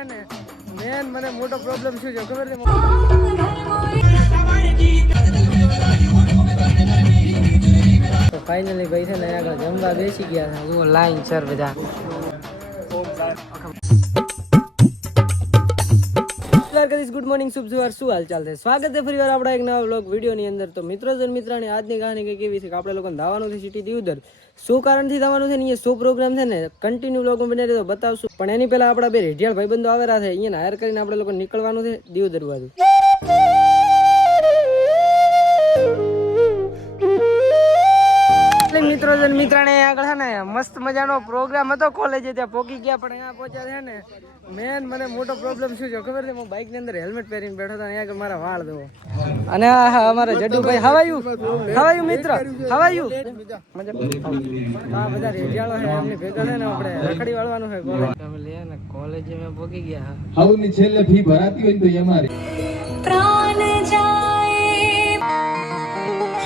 Main મને મોટો problem શું છે ખબર છે? તો ફાઇનલી ભાઈ છે ને આગળ જમવા બેસી ગયા છે. જુઓ લાઈન સર બધા. ગુડ મોર્નિંગ, શુભ સવાર, શું હાલ ચાલ છે? સ્વાગત છે ફરીવાર આપણા એક નવા વ્લોગ વિડીયોની અંદર. તો મિત્રો જન મિત્રાની આજની કહાની કંઈક એવી છે કે આપણે લોકોને ધાવાનું છે સિટી દીવદર. શું કારણથી થવાનું છે ને એ શું પ્રોગ્રામ છે ને કન્ટિન્યુ વ્લોગમાં બની રહ્યો બતાવશું. પણ એની પહેલા આપણા બે રેઢિયાળ ભાઈબંધો આવેલા છે, અહીંયા હાયર કરીને આપણે લોકો નીકળવાનું છે દીવદર બાજુ. મિત્રો જન મિત્રાને આગળ છે ને મસ્ત મજાનો પ્રોગ્રામ હતો કોલેજે, ત્યાં પહોંચી ગયા. પણ અહીંયા પહોંચ્યા છે ને મેન મને મોટો પ્રોબ્લેમ શું છે ખબર છે? હું બાઇકની અંદર હેલ્મેટ પહેરીને બેઠો હતો, અહીંયા મારા વાળ દો. અને અમારા જડુભાઈ હવાયું મિત્ર હવાયું આ બધા રેડિયાળો છે, એમની ભેગા છે ને આપણે રખડી વાળવાનું છે કોલેજ મેં પહોંચી ગયા. હવની છેલ્લે ફી ભરાતી હોય તો અમારી પ્રાણ જાય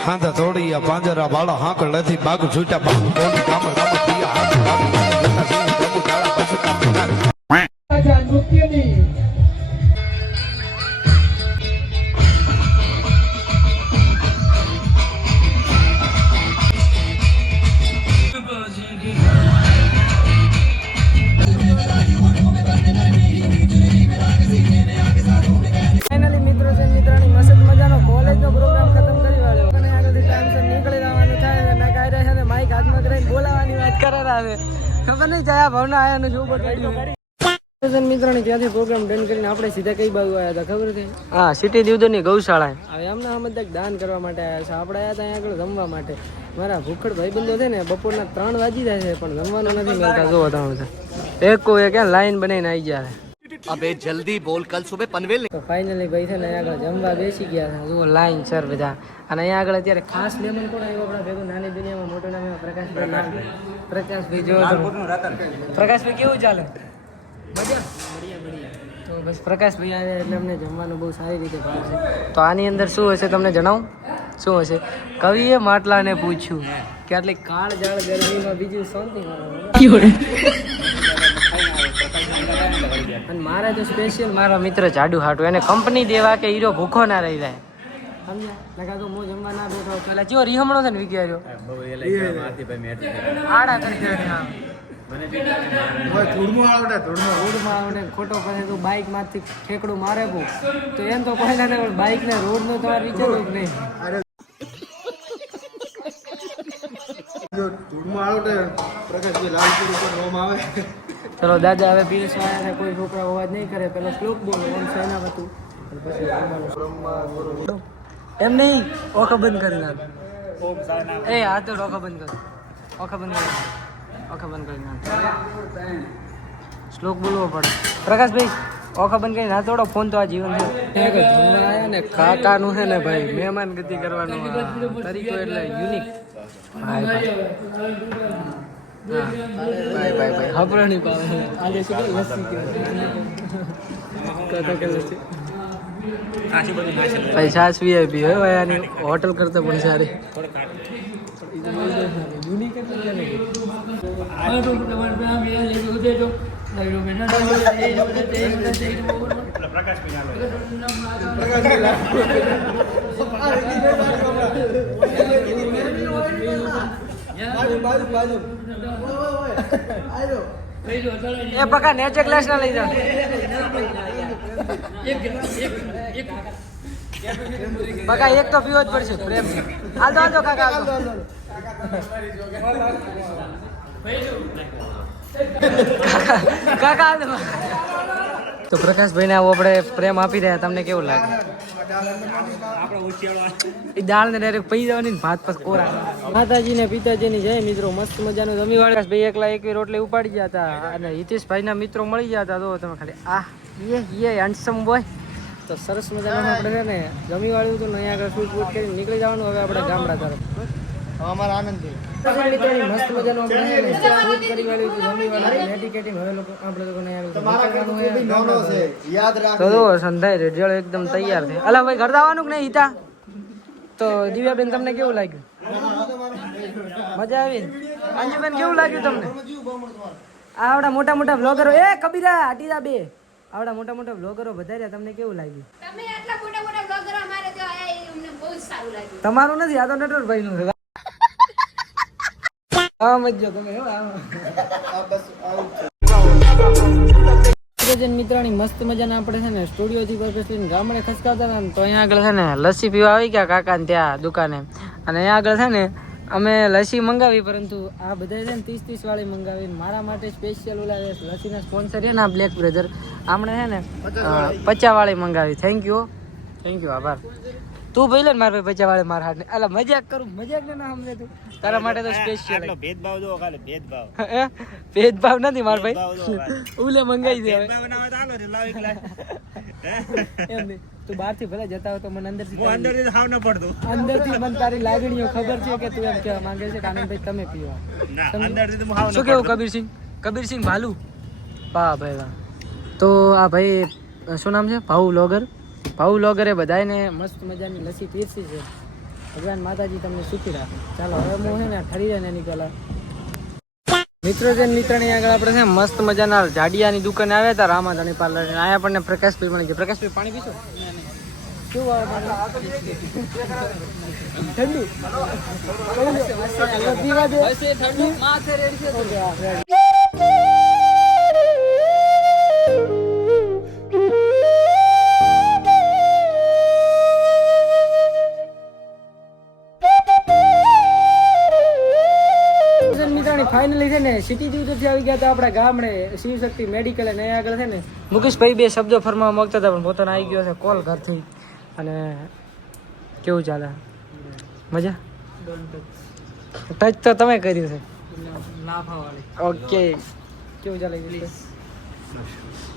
હાંધા થોડી પાંજરા બાળા હાંકળ નથી બાગ છૂટા બાગ કોણ કામ કામ પિયા હાથ બાગ જતા સિંહ પ્રભુ કાળા પશુ કામ આજા નૃત્યની ફાઇનલી મિત્રો છે મિત્રાની મસ્ત મજાનો કોલેજનો પ્રોગ્રામ ખતમ કરી વાળ્યો અને આગળથી ટાઈમસર નીકળી જવાનું થાય અને કાયદા છે ને માઇક હાથમાં કરીને બોલાવાની વાત કરેલા છે. ખબર નહીં જાય ભાવના આયાનું શું બતાવ્યું મિત્રોની ત્યાંથી પ્રોગ્રામ ડન કરીને આપણે સીધા કઈ બાજુ આવ્યા હતા ખબર છે? હા, સિટી દીવદરની ગૌશાળા. હવે એમના સમજ દાન કરવા માટે આવ્યા છે. આપણે આવ્યા હતા આગળ જમવા માટે. મારા ભૂખડ ભાઈબંધો છે ને બપોરના 3 વાગી જાય છે પણ જમવાનું નથી મળતા. જોવો તમે એક ક્યાં લાઈન બનાવીને આવી ગયા છે. અબે જલ્દી બોલ કલ સુબહ પનવેલ. તો ફાઇનલી ભાઈ છે ને આગળ જમવા બેસી ગયા છે. જુઓ લાઈન સર બધા. અને અહીંયા આગળ અત્યારે ખાસ મહેમાન કોણ આવ્યો આપણા ભેગું નાની દુનિયામાં મોટું નામ પ્રકાશભાઈ જો પ્રકાશભાઈ કેવું ચાલે? મજા તો બસ પ્રકાશભાઈ આવ્યા એટલે અમને જમવાનું બહુ સારી રીતે ભાવશે. તો આની અંદર શું હશે તમને જણાવું? શું હશે? કવિએ માટલાને પૂછ્યું કે આટલી કાળ જાળ ગરમીમાં બીજું શાંતિ અને મારે તો સ્પેશિયલ મારા મિત્ર જાડુ હાટું એને કંપની દેવા કે હીરો ભૂખો ના રહી જાય. સમજ્યા? લગા તો હું જમવા ના બેઠો પેલા જેવો રીહમણો છે ને વિગ્યાર્યો આડા કરી ખોટો પછી તું બાઇક માંથી ઠેકડું મારે બહુ તો એમ તો પહેલા બાઇક ને રોડ નો તમારે વિચારવું જ નહીં. ચલો દાદા હવે પીરસવા આવ્યા છે, કોઈ છોકરા અવાજ નહીં કરે. પેલા શ્લોક બોલો ઓમ સેના હતું પછી એમ નહીં ઓખા બંધ કરી નાખ. એ હા તો ઓખા બંધ કર, ઓખા બંધ કરી, ઓખા બંધ કરી નાખ. શ્લોક બોલવો પડે. પ્રકાશભાઈ ઓખા બંધ કરીને હાથ થોડો ફોન તો આ જીવન છે. જમવા આવ્યા ને કાકાનું છે ને ભાઈ મહેમાન ગતિ કરવાનું તરીકો એટલે યુનિક. ભાઈ ભાઈ હપરાણી પાવે આજે શું લસ્સી ભાઈ છાશ વીઆઈપી હોય ભાઈ આની હોટલ કરતા પણ સારી. એ પકા નેચે ગ્લાસ ના લઈ જા. પકા એક તો પીવો જ પડશે પ્રેમ. હાલ દો કાકા હાલ દો. કાકા હાલ દો. તો પ્રકાશભાઈ ને આવું આપણે પ્રેમ આપી રહ્યા, તમને કેવું લાગે? એ દાળ ને ડાયરેક્ટ પી જવાની ભાત પાસ કોરા. માતાજી ને પિતાજી ની જય મિત્રો. મસ્ત મજાનું જમી વાળા ભાઈ એકલા એકવી રોટલી ઉપાડી ગયા હતા અને હિતેશભાઈ ના મિત્રો મળી ગયા હતા. તો તમે ખાલી યે હેન્ડસમ બોય. તો સરસ મજાનું આપણે છે ને જમી વાળ્યું હતું ને અહીંયા આગળ શૂટ વૂટ કરીને નીકળી જવાનું હવે આપણે ગામડા તરફ. અમારા આનંદ મિત્રોની મસ્ત મજાનું આપણે શૂટ કરી વાળ્યું હતું જમી વાળું મેડિકેટિંગ. હવે લોકો આપણે લોકોને તો સંધાય રેડિયો એકદમ તૈયાર છે. અલા ભાઈ ઘર જવાનું કે નહીં હિતા? તો દિવ્યાબેન તમને કેવું લાગ્યું? મજા આવી? અંજુબેન કેવું લાગ્યું તમને? આવડા મોટા મોટા બ્લોગરો એ કબીરા હટીદા બે આવડા મોટા મોટા બ્લોગરો વધાર્યા, તમને કેવું લાગ્યું? તમે આટલા મોટા મોટા બ્લોગર અમારે જો આયા એ અમને બહુ જ સારું લાગ્યું. તમારું નથી, આ તો નટવરભાઈ નું છે. આમ જ જો તમે હો, આમ. મિત્રોની મસ્ત મજાના આપણે છે ને સ્ટુડિયોથી પર્પસ લઈને ગામડે ખસકાતા હતા ને, તો અહીંયા આગળ છે ને લસ્સી પીવા આવી ગયા કાકા ને ત્યાં દુકાને. અને અહીંયા આગળ છે ને અમે લસ્સી મંગાવી, પરંતુ આ બધા છે ને 30-30 વાળી મંગાવી. મારા માટે સ્પેશિયલ ઓલા લસ્સીના સ્પોન્સર છે ને આ બ્લેક બ્રધર, આમણે છે ને 50 વાળી મંગાવી. થેન્ક યુ, આભાર. તું ભાઈ લે ને મારા ભાઈ 50 વાળી મારા હાથ ને. અલા મજાક કરું, મજાક ને ના સમજે તું. તારા માટે તો સ્પેશિયલ ભેદભાવ જો ખાલી ભેદભાવ ભેદભાવ નથી માર ભાઈ, ઉલે મંગાઈ દે હવે. એમ નહીં, તું બહારથી ભલે જતા હો તો મને અંદરથી મને તારી લાગણીઓ ખબર છે કે તું એમ કહેવા માંગે છે કે આનંદભાઈ તમે પીવા. શું કેવું કબીરસિંહ ભાલુ? વાહ ભાઈ વાહ. તો આ ભાઈ શું નામ છે? ભાઉ લોગરે બધાને મસ્ત મજાની લસ્સી પીરસી છે. ભગવાન માતાજી તમને સુખી રાખે. ચાલો હવે હું છે ને ઠરી જાય ને એની પહેલા મિત્રો છે મિત્રની આગળ આપણે છે મસ્ત મજાના જાડિયાની દુકાને આવ્યા હતા, રામાધણી પાર્લર. અહીંયા આપણને પ્રકાશભાઈ મળી ગયા. પ્રકાશભાઈ પાણી પીશો? કેવું આવે પાણી? ઠંડુ પીવા દે. ઠંડુ માથે રેડશે તો ફાઇનલી છે ને સિટી થી આવી ગયા હતા આપણા ગામડે શિવશક્તિ મેડિકલ. અને અહીંયા આગળ છે ને મુકેશભાઈ બે શબ્દો ફરમાવા માંગતા હતા, પણ પોતાનો આવી ગયો છે કોલ ઘરથી. અને કેવું ચાલે? મજા? ટચ તો તમે કર્યું છે. ઓકે, કેવું ચાલે?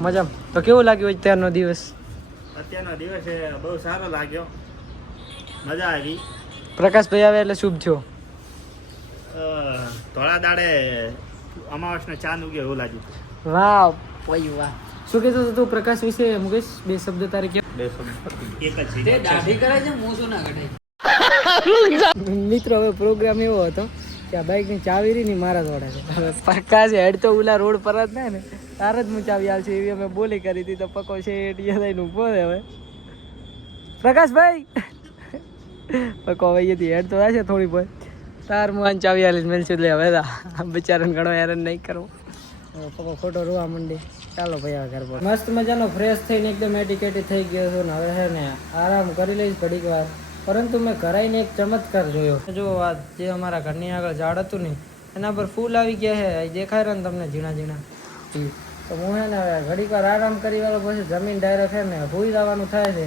મજા. તો કેવું લાગ્યું અત્યારનો દિવસ? અત્યારનો દિવસ બહુ સારો લાગ્યો, મજા આવી. પ્રકાશભાઈ આવે એટલે શુભ થયો. થોડા દાડે અમાવાસનો ચાંદ ઉગ્યો એવું લાગ્યું. વાહ ભાઈ વાહ. શું કહેતો હતો તું પ્રકાશ વિશે મુકેશ? બે શબ્દ તારે કે? એક જ મિત્રો હવે પ્રોગ્રામ એવો હતો કે આ બાઇકની ચાવી રહી ની મારા જોડે છે. હવે પ્રકાશ હેડ તો ઉલા રોડ પર જ ને તાર જ હું ચાવી આવશે એવી અમે બોલી કરી હતી. તો પકો છે થઈને ઉભો છે. હવે પ્રકાશભાઈ પકો હવે અહીંયાથી હેડ તો છે થોડી ભાઈ તાર મુઆન ચાવી આલી મેલશું. લે હવે બિચારાને ઘણો હેરાન નહીં કરવો. પપ્પા ખોટો રોવા માંડી. ચાલો ભાઈ હવે ઘર પર મસ્ત મજાનો ફ્રેશ થઈને એકદમ એટીકેટી થઈ ગયો છું ને હવે છે ને આરામ કરી લઈશ ઘડીક વાર. પરંતુ મેં કરાઈને એક ચમત્કાર જોયો. જો આ જે અમારા ઘરની આગળ ઝાડ હતું ને એના પર ફૂલ આવી ગયા છે, દેખાય રહ્યો ને તમને ઝીણા ઝીણા. તો હું છે ને હવે ઘડીક વાર આરામ કરી વાળો પછી જમીન ડાયરેક્ટ છે ને ભૂઈ જવાનું થાય છે.